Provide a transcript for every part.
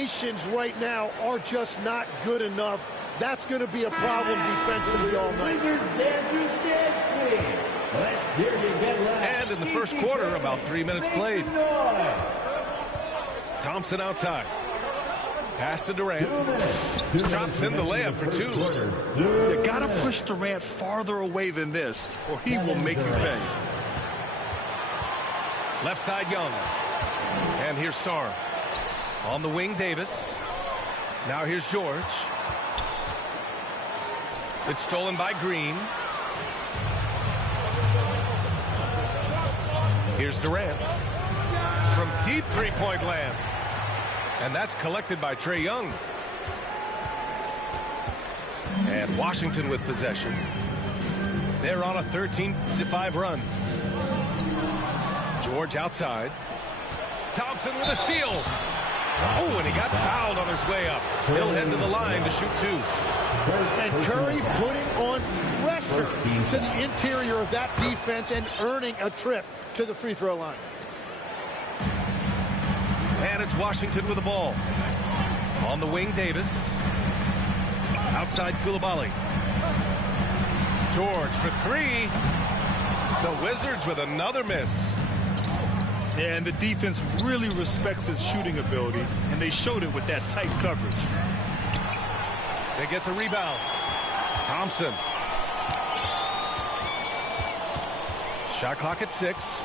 combinations right now are just not good enough. That's going to be a problem defensively all night. And in the first quarter, about 3 minutes played. Thompson outside. Pass to Durant. Drops in the layup for two. You got to push Durant farther away than this, or he will make you pay. Left side, Young. And here's Sarr. On the wing, Davis. Now here's George. It's stolen by Green. Here's Durant. From deep three-point land. And that's collected by Trae Young. And Washington with possession. They're on a 13-5 run. George outside. Thompson with a steal. Oh, and he got fouled on his way up. He'll head to the line to shoot two. And Curry putting on pressure to the interior of that defense and earning a trip to the free throw line. And it's Washington with the ball. On the wing, Davis. Outside, Coulibaly. George for three. The Wizards with another miss. Yeah, and the defense really respects his shooting ability, and they showed it with that tight coverage. They get the rebound. Thompson. Shot clock at 6.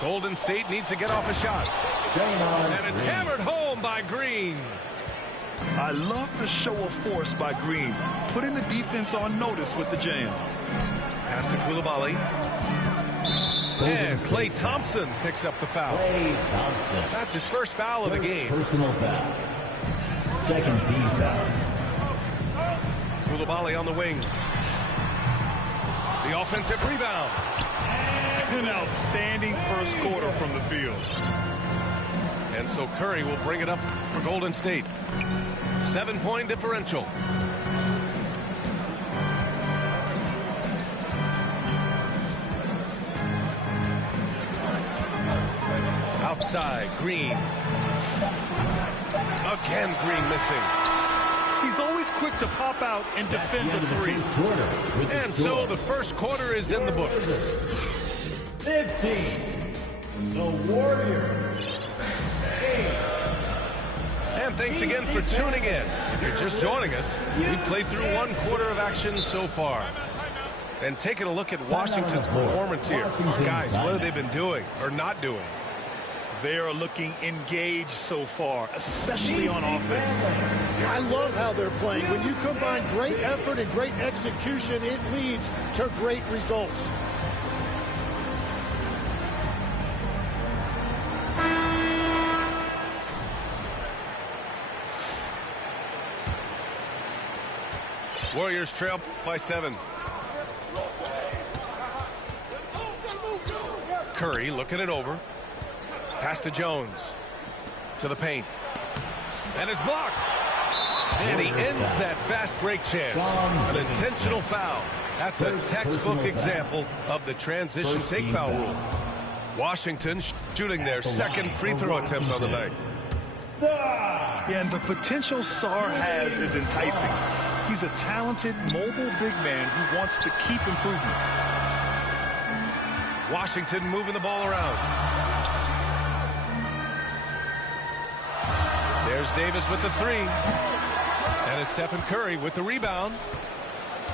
Golden State needs to get off a shot. And it's hammered home by Green. I love the show of force by Green, putting the defense on notice with the jam. Pass to Coulibaly. And Klay Thompson picks up the foul. Klay Thompson. That's his first foul of the game. Personal foul. Second team foul. Coulibaly on the wing. The offensive rebound. An outstanding first quarter from the field. And so Curry will bring it up for Golden State. 7-point differential. Outside, Green. Again, Green missing. He's always quick to pop out and defend the three. And so the first quarter is in the books. 15. The Warriors. 8. And thanks again for tuning in. If you're just joining us, we've played through one quarter of action so far. And taking a look at Washington's performance here. Guys, what have they been doing or not doing? They are looking engaged so far, especially on offense. I love how they're playing. When you combine great effort and great execution, it leads to great results. Warriors trail by 7. Curry looking it over. Pass to Jones. To the paint. And it's blocked. And he ends that fast break chance. An intentional foul. That's a textbook example of the transition take foul rule. Washington shooting their second free throw attempt on the night. Yeah, and the potential Sarr has is enticing. He's a talented, mobile big man who wants to keep improving. Washington moving the ball around. There's Davis with the three. And it's Stephen Curry with the rebound.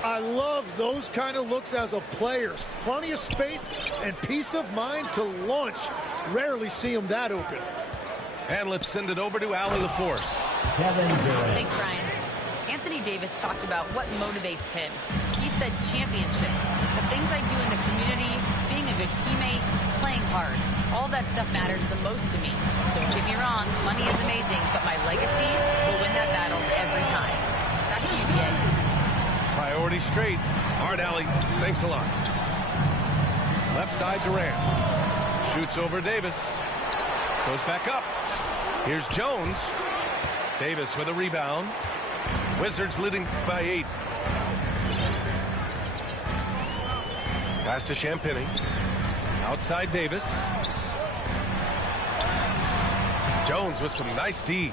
I love those kind of looks as a player. Plenty of space and peace of mind to launch. Rarely see him that open. And let's send it over to Allie LaForce. Thanks, Brian. Anthony Davis talked about what motivates him. He said championships, the things I do in the community, being a good teammate, playing hard. All that stuff matters the most to me. Don't get me wrong, money is amazing, but my legacy will win that battle every time. Back to you, BA. Priority straight. Hard, Allie. Thanks a lot. Left side, Durant. Shoots over Davis. Goes back up. Here's Jones. Davis with a rebound. Wizards leading by 8. Pass to Champagnie. Outside Davis. Jones with some nice D.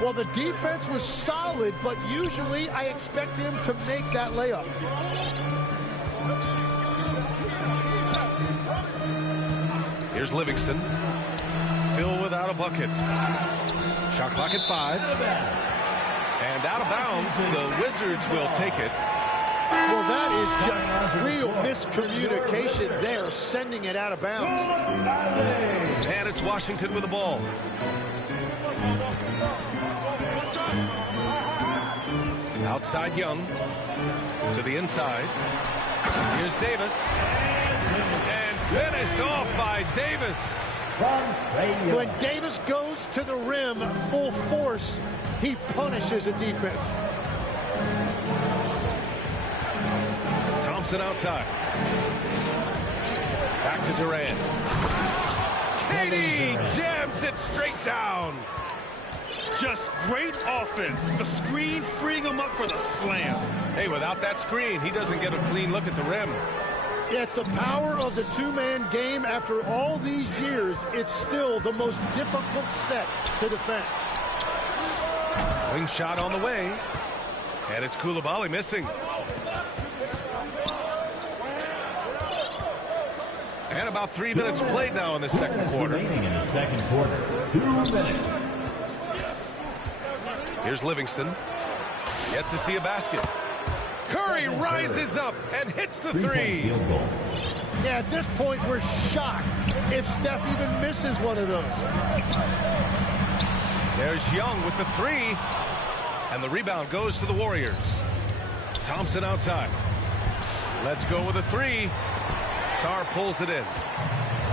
Well, the defense was solid, but usually I expect him to make that layup. Here's Livingston. Still without a bucket. Shot clock at 5. And out of bounds, the Wizards will take it. Well, that is just real miscommunication there, sending it out of bounds. And it's Washington with the ball. Outside Young. To the inside. Here's Davis. And finished off by Davis. When Davis goes to the rim full force, he punishes a defense. Thompson outside. Back to Durant. Katie jams it straight down. Just great offense. The screen freeing him up for the slam. Hey, without that screen, he doesn't get a clean look at the rim. Yeah, it's the power of the two-man game. After all these years, it's still the most difficult set to defend. Wing shot on the way. And it's Coulibaly missing. And about 3 minutes played now in the second quarter. In the second quarter, 2 minutes. Here's Livingston. Yet to see a basket. Curry rises up and hits the three. Yeah, at this point, we're shocked if Steph even misses one of those. There's Young with the three. And the rebound goes to the Warriors. Thompson outside. Let's go with a three. Sarr pulls it in.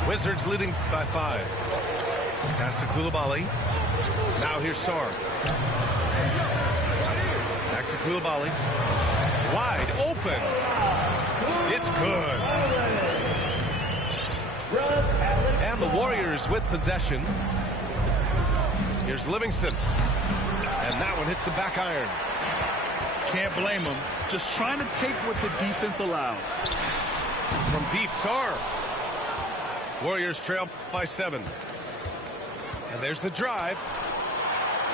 Wizards leading by 5. Pass to Coulibaly. Now here's Sarr. Back to Coulibaly. Wide open. It's good. And the Warriors with possession. Here's Livingston. And that one hits the back iron. Can't blame him. Just trying to take what the defense allows. From deep, Sarr. Warriors trail by 7. And there's the drive.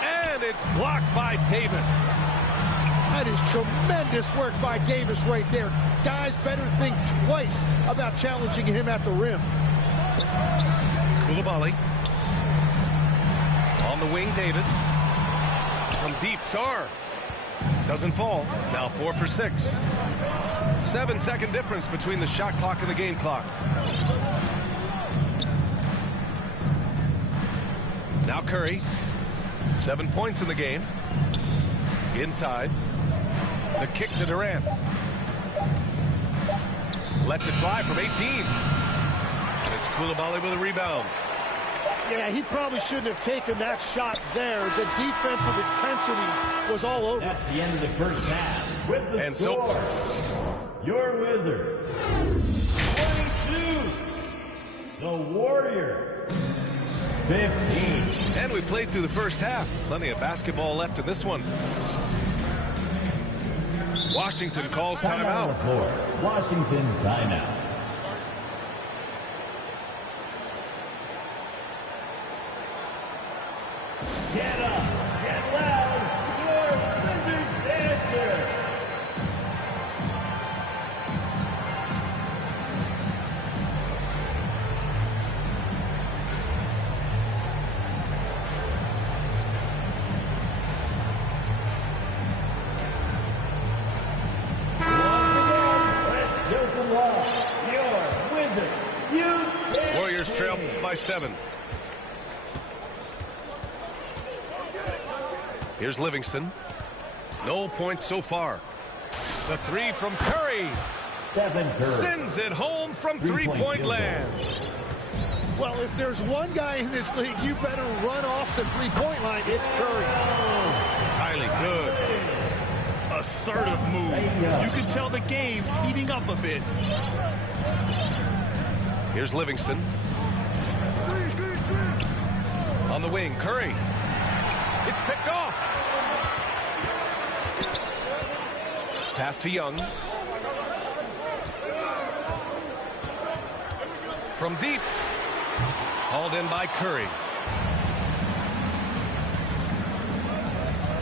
And it's blocked by Davis. That is tremendous work by Davis right there. Guys better think twice about challenging him at the rim. Coulibaly. On the wing, Davis. From deep, Sarr. Doesn't fall. Now 4 for 6. 7-second difference between the shot clock and the game clock. Now Curry. 7 points in the game. Inside. The kick to Durant. Lets it fly from 18. And it's Coulibaly with a rebound. Yeah, he probably shouldn't have taken that shot there. The defensive intensity was all over. That's the end of the first half. With the score, your Wizards 22, the Warriors 15. And we played through the first half. Plenty of basketball left in this one. Washington calls timeout. Washington timeout. Get up, get loud, your Wizards answer. Warriors trail by 7. Here's Livingston. No points so far. The three from Curry. Stephen Curry sends it home from three-point land. Well, if there's one guy in this league, you better run off the three-point line. It's Curry. Highly good. Assertive move. You can tell the game's heating up a bit. Here's Livingston. On the wing, Curry. It's picked off. Pass to Young. From deep. Hauled in by Curry.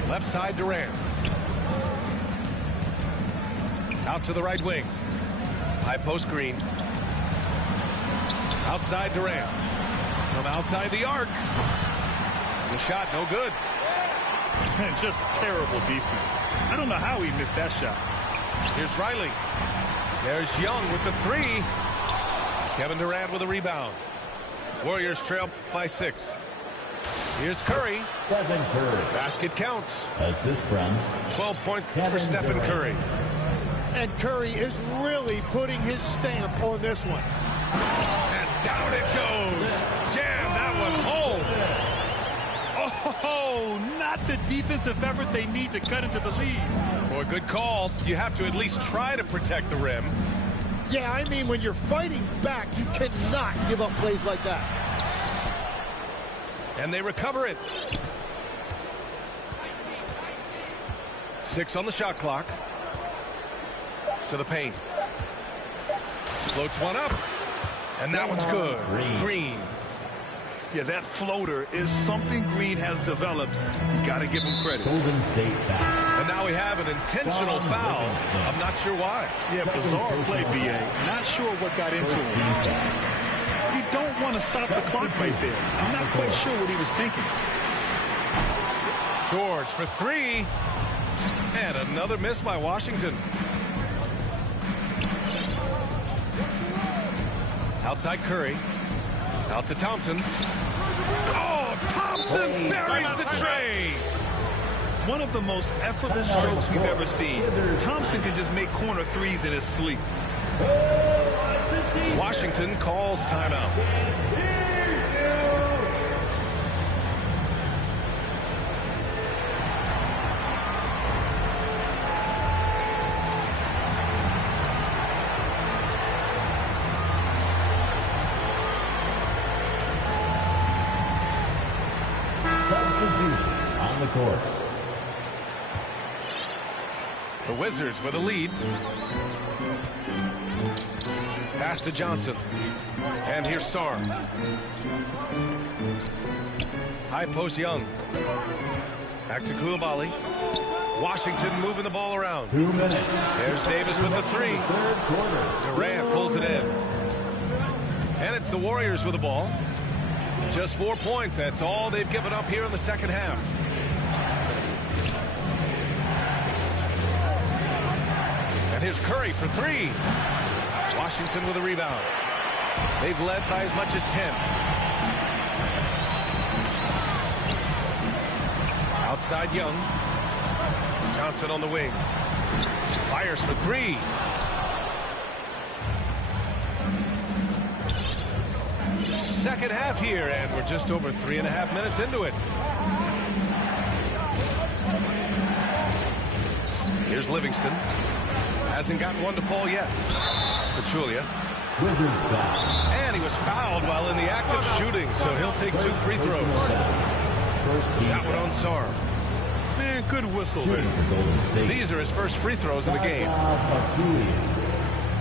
Left side, Durant. Out to the right wing. High post, Green. Outside, Durant. From outside the arc. The shot, no good. Just terrible defense. I don't know how he missed that shot. Here's Riley. There's Young with the three. Kevin Durant with a rebound. Warriors trail by 6. Here's Curry. Stephen Curry. Basket counts. Assist from 12 points for Stephen Curry. And Curry is really putting his stamp on this one. And down it goes. Jam that one home. Oh, not the defensive effort they need to cut into the lead. Boy, good call. You have to at least try to protect the rim. Yeah, I mean, when you're fighting back, you cannot give up plays like that. And they recover it. 6 on the shot clock. To the paint. Floats one up. And that one's good. Green. Yeah, that floater is something Green has developed. You got to give him credit. Golden State foul. And now we have an intentional foul. I'm not sure why. Yeah, bizarre play, B.A. Not sure what got into him. You don't want to stop the clock right there. I'm not quite sure what he was thinking. George for 3. And another miss by Washington. Outside Curry. Out to Thompson. Oh, Thompson buries the tray. One of the most effortless strokes we've ever seen. Thompson can just make corner threes in his sleep. Washington calls timeout. Substitution on the court. The Wizards with a lead. Pass to Johnson. And here's Sarr. High post Young. Back to Koulibaly. Washington moving the ball around. 2 minutes. There's Davis with the 3. Third quarter. Durant pulls it in. And it's the Warriors with the ball. Just 4 points. That's all they've given up here in the second half. And here's Curry for 3. Washington with a rebound. They've led by as much as 10. Outside Young. Johnson on the wing. Fires for 3. Second half here, and we're just over 3.5 minutes into it. Here's Livingston. Hasn't gotten one to fall yet. Pachulia. Wizards foul. And he was fouled while in the act of shooting, so he'll take 2 free throws. First team That one on Sarr. Man, good whistle there. shooting for Golden State. These are his first free throws of the game.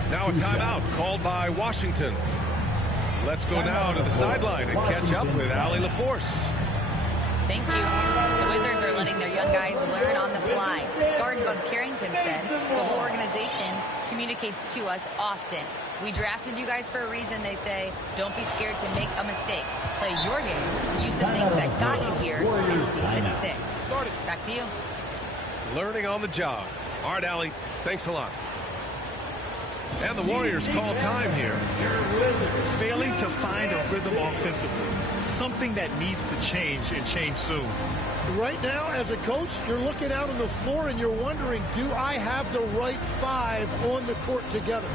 Now a timeout called by Washington. Let's go now to the sideline and catch up with Allie LaForce. Thank you. The Wizards are letting their young guys learn on the fly. Guard Bub Carrington said, the whole organization communicates to us often. We drafted you guys for a reason, they say. Don't be scared to make a mistake. Play your game. Use the things that got you here and see if it sticks. Back to you. Learning on the job. All right, Allie, thanks a lot. And the Warriors call time here. Failing to find a rhythm offensively. Something that needs to change and change soon. Right now, as a coach, you're looking out on the floor and you're wondering, do I have the right 5 on the court together?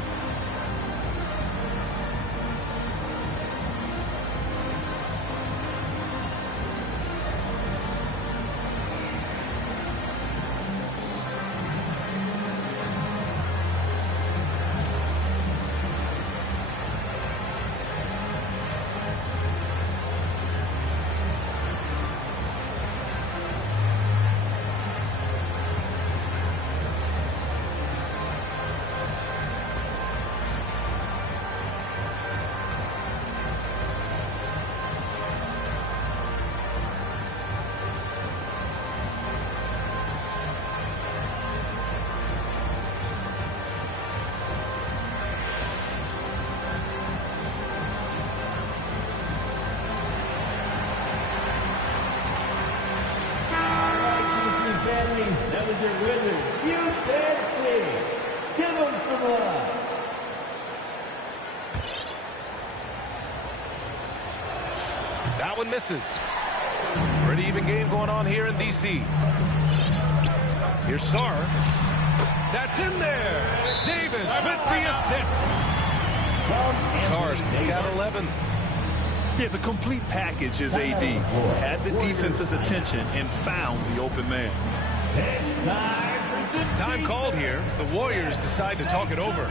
your Wizards, U.K.C. Give them some love. That one misses. Pretty even game going on here in D.C. Here's Sar. That's in there. Davis with the assist. Sar's got 11. Yeah, the complete package is AD. Had the defense's attention and found the open man. Time called here. The Warriors decide to talk it over.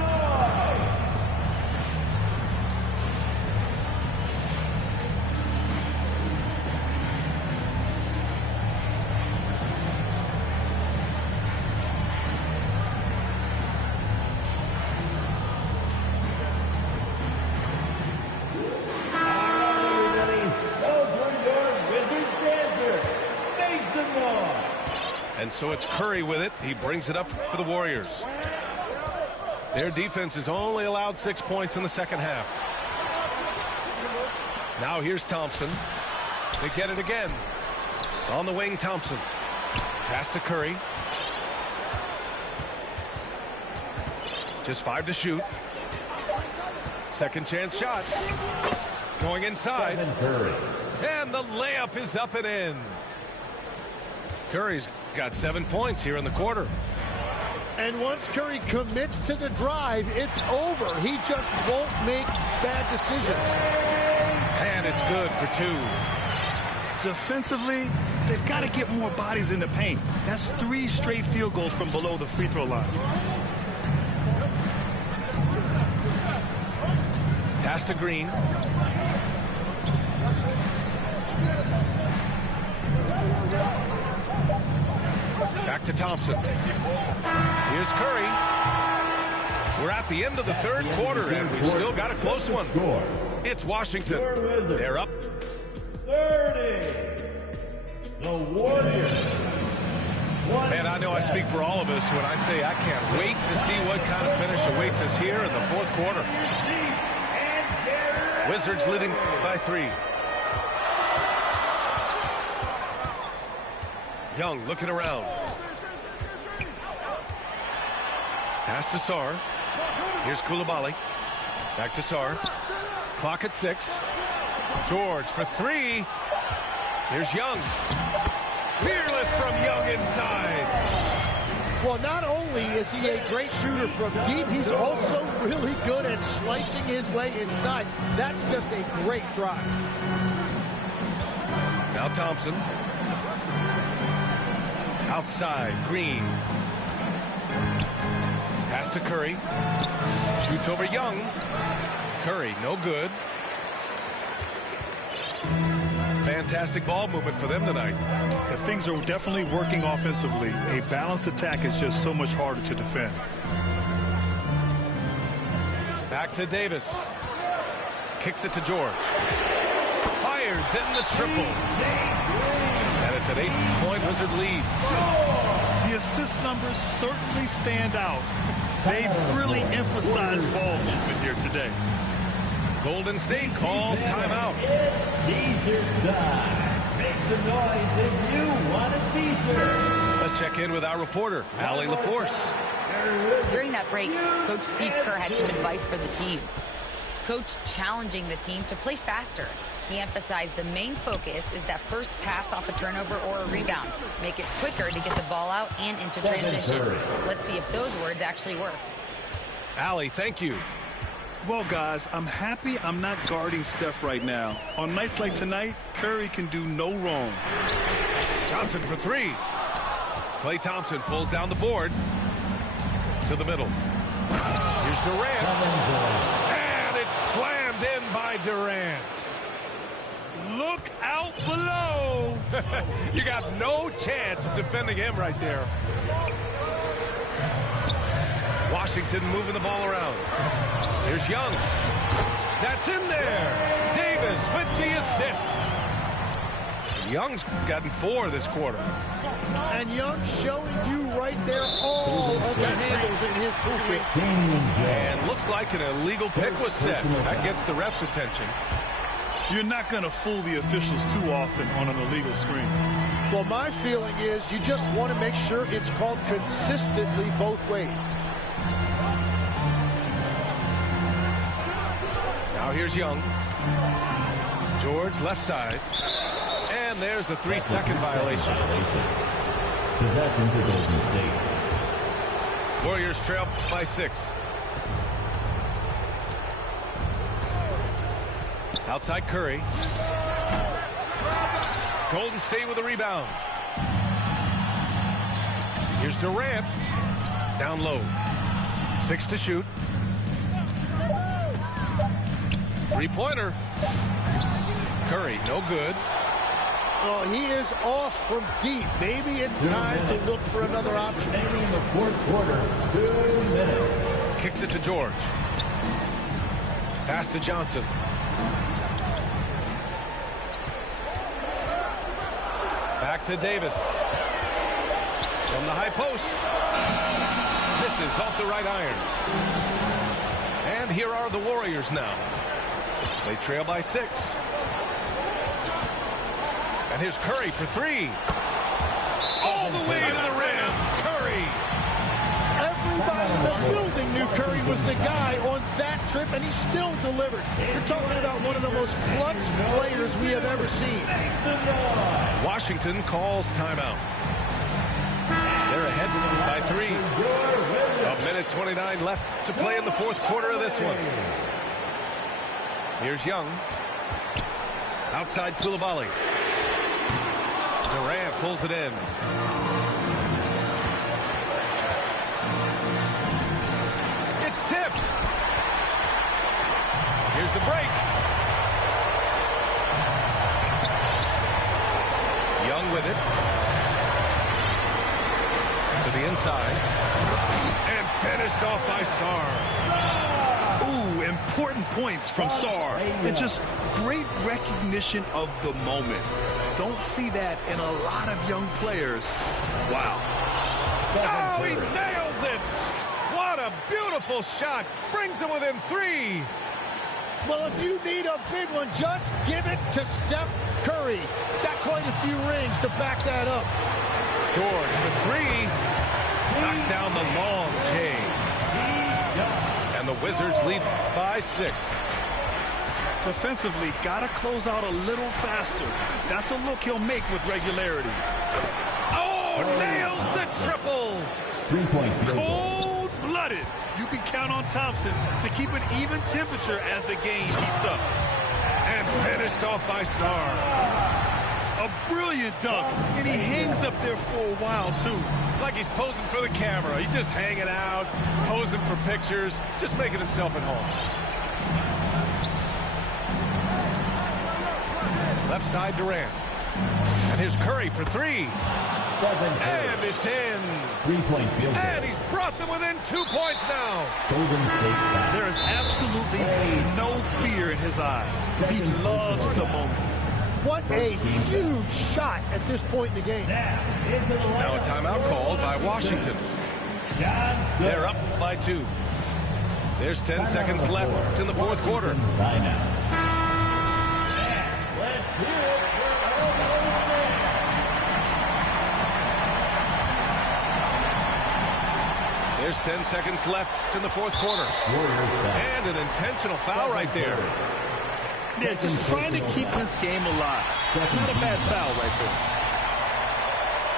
And so it's Curry with it. He brings it up for the Warriors. Their defense has only allowed 6 points in the second half. Now here's Thompson. They get it again. On the wing, Thompson. Pass to Curry. Just 5 to shoot. Second chance shot. Going inside. And the layup is up and in. Curry's got 7 points here in the quarter. And once Curry commits to the drive, it's over. He just won't make bad decisions. And it's good for 2. Defensively, they've got to get more bodies in the paint. That's 3 straight field goals from below the free throw line. Pass to Green. Back to Thompson. Here's Curry. We're at the end of the third quarter, and we've still got a close one. It's Washington. They're up 30. The Warriors. And I know I speak for all of us when I say I can't wait to see what kind of finish awaits us here in the fourth quarter. Wizards leading by 3. Young looking around. Pass to Sar. Here's Koulibaly. Back to Sar. Clock at 6. George for 3. Here's Young. Fearless from Young inside. Well, not only is he a great shooter from deep, he's also really good at slicing his way inside. That's just a great drive. Now Thompson. Outside, Green. Pass to Curry. Shoots over Young. Curry, no good. Fantastic ball movement for them tonight. The things are definitely working offensively. A balanced attack is just so much harder to defend. Back to Davis. Kicks it to George. Fires in the triple. And it's an 8-point Wizard lead. The assist numbers certainly stand out. They've really emphasized ball movement here today. Golden State calls timeout. It's t-shirt time. Make some noise if you want a t-shirt. Let's check in with our reporter, Allie LaForce. During that break, Coach Steve Kerr had some advice for the team. Coach challenging the team to play faster. He emphasized the main focus is that first pass off a turnover or a rebound. Make it quicker to get the ball out and into transition. Let's see if those words actually work. Allie, thank you. Well, guys, I'm happy I'm not guarding Steph right now. On nights like tonight, Curry can do no wrong. Johnson for 3. Klay Thompson pulls down the board to the middle. Here's Durant. And it's slammed in by Durant. Look out below. You got no chance of defending him right there. Washington moving the ball around. Here's Young. That's in there. Davis with the assist. Young's gotten 4 this quarter. And Young showing you right there all of the handles in his toolkit. And looks like an illegal pick was set. That gets the ref's attention. You're not going to fool the officials too often on an illegal screen. Well, my feeling is you just want to make sure it's called consistently both ways. Now here's Young. George left side. And there's a 3-second violation. Possession to Golden State. Warriors trail by 6. Outside Curry. Golden State with a rebound. Here's Durant. Down low. 6 to shoot. Three-pointer. Curry, no good. Oh, he is off from deep. Maybe it's time to look for another option. Remaining in the fourth quarter, 2 minutes. Kicks it to George. Pass to Johnson. Back to Davis. From the high post. Misses off the right iron. And here are the Warriors now. They trail by 6. And here's Curry for 3. All the way to the rim. Curry. Everybody in the building knew Curry was the guy on that trip, and he still delivered. You're talking about one of the most clutch players we have ever seen. Washington calls timeout. They're ahead by 3. A minute 29 left to play in the fourth quarter of this one. Here's Young. Outside Koulibaly. Durant pulls it in. It's tipped. Here's the break. Young with it. To the inside. And finished off by Sarr. Ooh, important points from Sarr. And just great recognition of the moment. Don't see that in a lot of young players. Wow. Oh, he nails it. What a beautiful shot. Brings him within 3. Well, if you need a big one, just give it to Steph Curry. Got quite a few rings to back that up. George for 3. Knocks down the long J. And the Wizards lead by 6. Defensively, got to close out a little faster. That's a look he'll make with regularity. Oh, nails the triple. 3-point field goal. Cold-blooded. You can count on Thompson to keep an even temperature as the game heats up. And finished off by Sarr. A brilliant dunk, and he hangs up there for a while, too. Like he's posing for the camera. He's just hanging out, posing for pictures, just making himself at home. Left side Durant. And here's Curry for 3. And it's in. 3-point field goal. And he's brought them within 2 points now. Golden State back. There is absolutely no fear in his eyes. He loves the moment. What a huge shot at this point in the game. Now a timeout called by Washington. They're up by 2. There's 10 seconds left in the fourth quarter. Let's hear it for our Golden. There's 10 seconds left in the fourth quarter. And an intentional foul right there. Yeah, just trying to keep this game alive. Not a bad foul right there.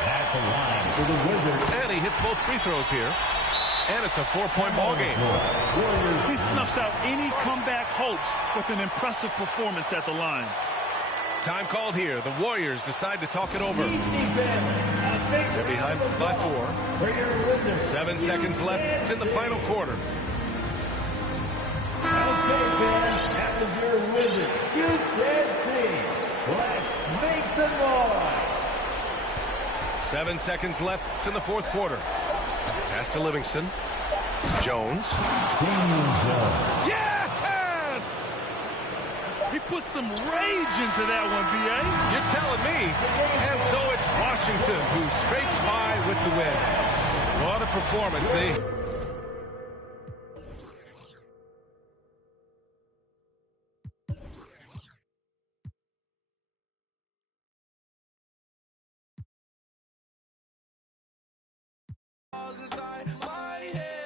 At the line for the Wizards. And he hits both free throws here. And it's a 4-point ball game. He snuffs out any comeback hopes with an impressive performance at the line. Time called here. The Warriors decide to talk it over. They're behind by 4. 7 seconds left in the final quarter. Okay, fans, that was your Wizard. You can see. Let's make some noise. 7 seconds left in the fourth quarter. Pass to Livingston. Jones. Yes! He put some rage into that one, B.A. You're telling me. And so it's Washington who scrapes by with the win. What a performance. They inside my head.